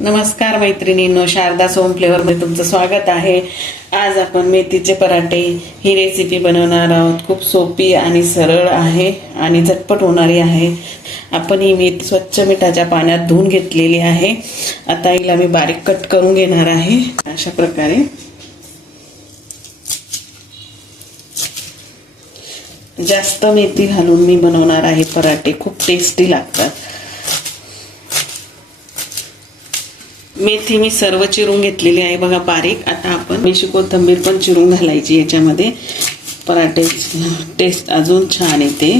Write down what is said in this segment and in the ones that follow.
नमस्कार मैत्रिणींनो, शारदास home flavour मध्ये तुमचं स्वागत आहे। आज आपण मेथीचे पराठे ही रेसिपी बनवणार आहोत। खूप सोपी आणि सरळ आहे आणि झटपट होणारी आहे। आपण ही मेथी स्वच्छ मिठाच्या पाण्यात धुवून घेतलेली आहे। आता हिला मी बारीक कट करून घेणार आहे। अशा प्रकारे जास्त मेथी घालून मी बनवणार आहे पराठे, खूप टेस्टी लागतात। मेथी मी सर्व चिरून घेतलेली आहे बघा बारीक। आता आपण मेथी कोथिंबीर पण चिरून घालायची याच्यामध्ये, पराठे टेस्ट अजून छान येते।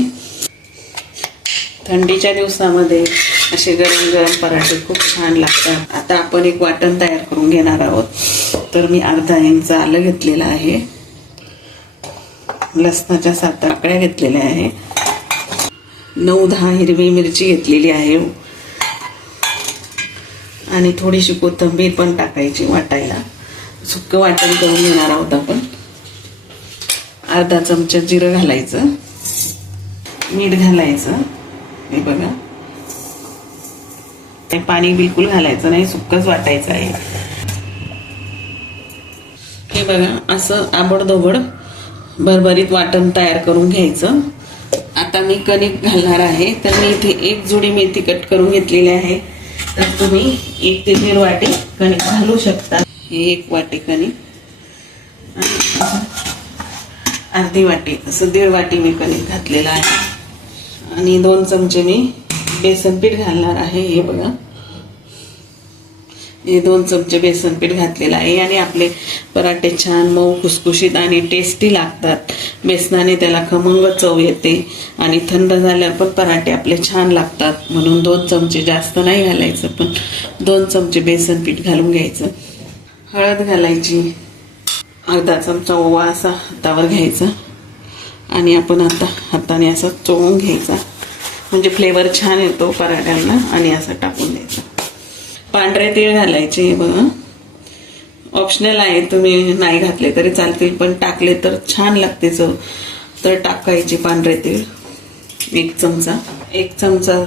थंडीच्या दिवसामध्ये असे गरम गरम पराठे खूप छान लागतात। आता आपण एक वाटण तयार करून घेणार आहोत। तर मी अर्धा इंच आलं घेतलेलं आहे, लसणाच्या 7 पाकळ्या घेतलेल्या आहे, 9-10 हिरवी मिरची घेतलेली आहे आणि थोडीशी कोथिंबीर पण टाकायची वाटायला। सुक्क वाटण करून घेणार आहोत आपण। अर्धा चमचा जिरं घालायचं, मीठ घालायचं, हे बघा ते पाणी बिलकुल घालायचं नाही, सुक्कच वाटायचं आहे। हे बघा असं आबडधोबड भरभरीत वाटण तयार करून घ्यायचं। आता मी कणिक घालणार आहे। तर मी इथे एक जुडी मेथी कट करून घेतलेली आहे। तर तुम्ही 1 ते 1.5 वाटी कणिक घालू शकता। हे 1 वाटी कणिक आणि अर्धी वाटी असं 1.5 वाटी मी कणिक घातलेलं आहे आणि 2 चमचे मी बेसन पीठ घालणार आहे। हे बघा हे 2 चमचे बेसन पीठ घातलेलं आहे आणि आपले पराठे छान मऊ खुसखुशीत आणि टेस्टी लागतात। बेसनाने त्याला खमंग चव येते आणि थंड झाल्यावर पण पराठे आपले छान लागतात। म्हणून 2 चमचे, जास्त नाही घालायचं, पण 2 चमचे बेसन पीठ घालून घ्यायचं। हळद घालायची, अर्धा चमचा ओवा असा हातावर घ्यायचा आणि आपण आता हाताने असं चोळून घ्यायचा, म्हणजे फ्लेवर छान येतो पराठ्यांना। आणि असं टाकून द्यायचं। पांढरे तीळ घालायचे, बघा ऑप्शनल आहे, तुम्ही नाही घातले तरी चालतील, पण टाकले तर छान लागते चव। तर टाकायचे पांढरे तीळ 1 चमचा। 1 चमचा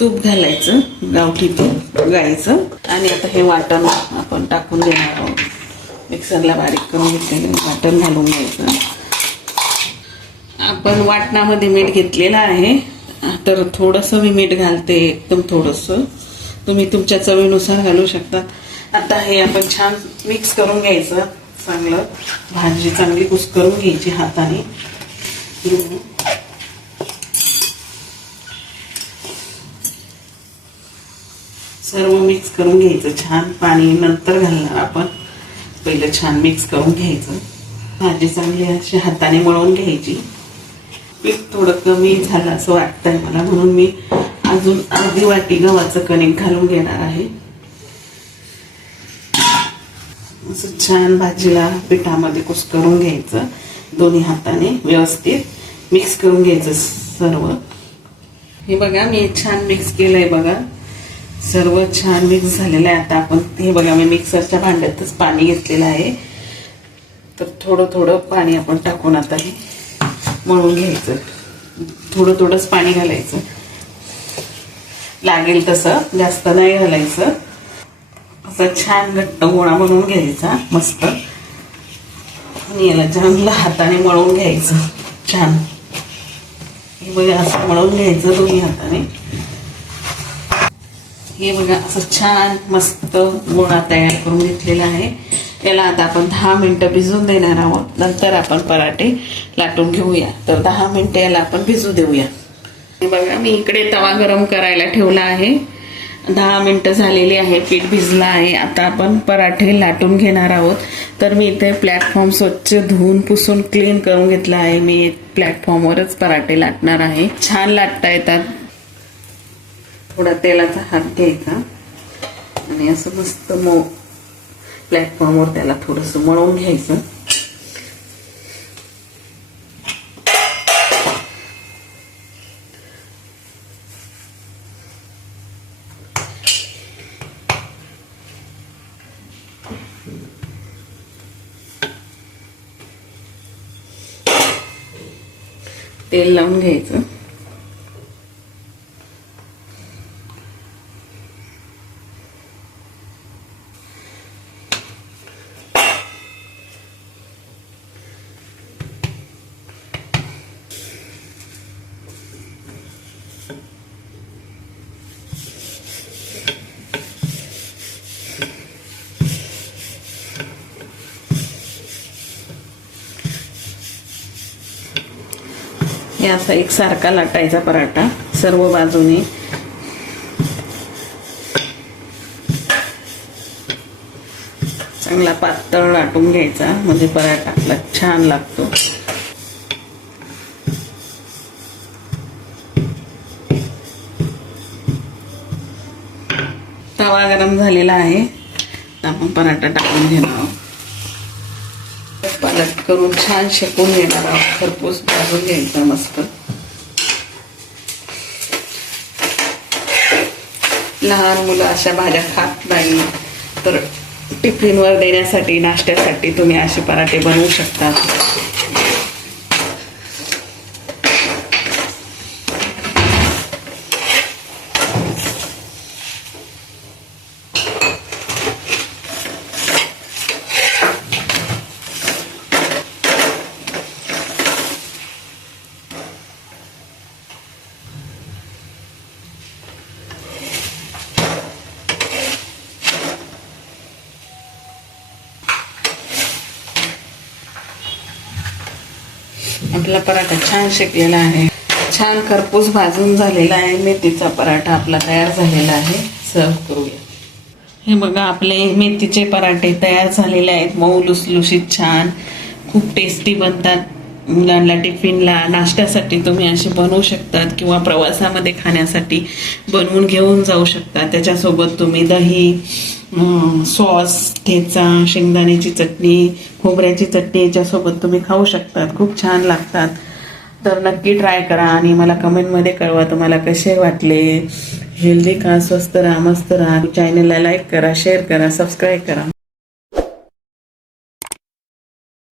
तूप घालायचं, गावठी तूप गाईचं। आणि आता हे वाटण आपण टाकून देणार आहोत। मिक्सरला बारीक करून घेतलेलं वाटण घालून घ्यायचं। आपण वाटणामध्ये मीठ घेतलेलं आहे, तर थोडंसं मी मीठ घालते, एकदम थोडंसं, तुम्ही तुमच्या चवीनुसार घालू शकता। आता हे आपण छान मिक्स करून घ्यायचं चांगलं। भाजी चांगली कुस्करून घ्यायची हाताने। सर्व मिक्स करून घ्यायचं छान। पाणी नंतर घालणार आपण, पहिलं छान मिक्स करून घ्यायचं। भाजी चांगली अशी हाताने मळून घ्यायची। पीठ थोडं कमी झालं असं वाटतंय मला, म्हणून मी अजून अर्धी वाटी गव्हाचं कणिक घालून घेणार आहे। असं छान भाजीला पिठामध्ये कुस्करून घ्यायचं, दोन्ही हाताने व्यवस्थित मिक्स करून घ्यायचं सर्व। हे बघा मी छान मिक्स केलंय, बघा सर्व छान मिक्स झालेलं आहे। आता आपण हे बघा मी मिक्सरच्या भांड्यातच पाणी घेतलेलं आहे, तर थोडं थोडं पाणी आपण टाकून आता हे मळून घ्यायचं। थोडं थोडंच पाणी घालायचं, लागेल तसं, जास्त नाही घालायचं। असं छान घट्ट गोळा बनवून घ्यायचा मस्त आणि याला चांगलं हाताने मळून घ्यायचं छान। हे बघा असं मळून घ्यायचं दोन्ही हाताने। हे बघा असं छान मस्त गोळा तयार करून घेतलेला आहे। याला आता आपण 10 मिनिटं भिजून देणार आहोत, नंतर आपण पराठे लाटून घेऊया। तर 10 मिनिटं याला आपण भिजू देऊया। बघा मी इकडे तवा गरम करायला ठेवला आहे, 10 मिनिटं झालेली आहे, पीठ भिजलं आहे। आता आपण पराठे लाटून घेणार आहोत। तर मी इथे प्लॅटफॉर्म स्वच्छ धुवून पुसून क्लीन करून घेतला आहे। मी प्लॅटफॉर्मवरच पराठे लाटणार आहे, छान लाटता येतात। थोडा तेलाचा हात घ्यायचा आणि असं मस्त मऊ प्लॅटफॉर्मवर त्याला थोडंसं मळून घ्यायचं। तेल लावून घ्यायचं। हे असा एकसारखा लाटायचा पराठा सर्व बाजूने. चांगला पातळ लाटून घ्यायचा म्हणजे पराठा आपला छान लागतो. तवा गरम झालेला आहे, आपण पराठा टाकून घेणार आहोत. पालट करून छान शेकून घेणार आहोत. खरपूस भाजून घ्यायचा मस्त. लहान मुलं अशा भाज्या खात नाही, तर टिफिनवर देण्यासाठी नाश्त्यासाठी तुम्ही असे पराठे बनवू शकता. आपला पराठा छान शेकलेला आहे, छान खरपूस भाजून झालेला आहे. मेथीचा पराठा आपला तयार झालेला आहे. सर्व करूया. हे बघा, आपले मेथीचे पराठे तयार झालेले आहेत. मऊ लुसलुशीत छान, खूप टेस्टी बनतात. मुलांना टिफिनला नाश्त्यासाठी तुम्ही असे बनवू शकतात किंवा प्रवासामध्ये खाण्यासाठी बनवून घेऊन जाऊ शकता. त्याच्यासोबत तुम्ही दही, सॉस, ठेचा, शेंगदाण्याची चटणी, खोबऱ्याची चटणी याच्यासोबत तुम्ही खाऊ शकतात. खूप छान लागतात. तर नक्की ट्राय करा आणि मला कमेंटमध्ये कळवा तुम्हाला कसे वाटले. हेल्दी खा, स्वस्त राहा, मस्त राहा. चॅनलला लाईक करा, शेअर करा, सबस्क्राईब करा.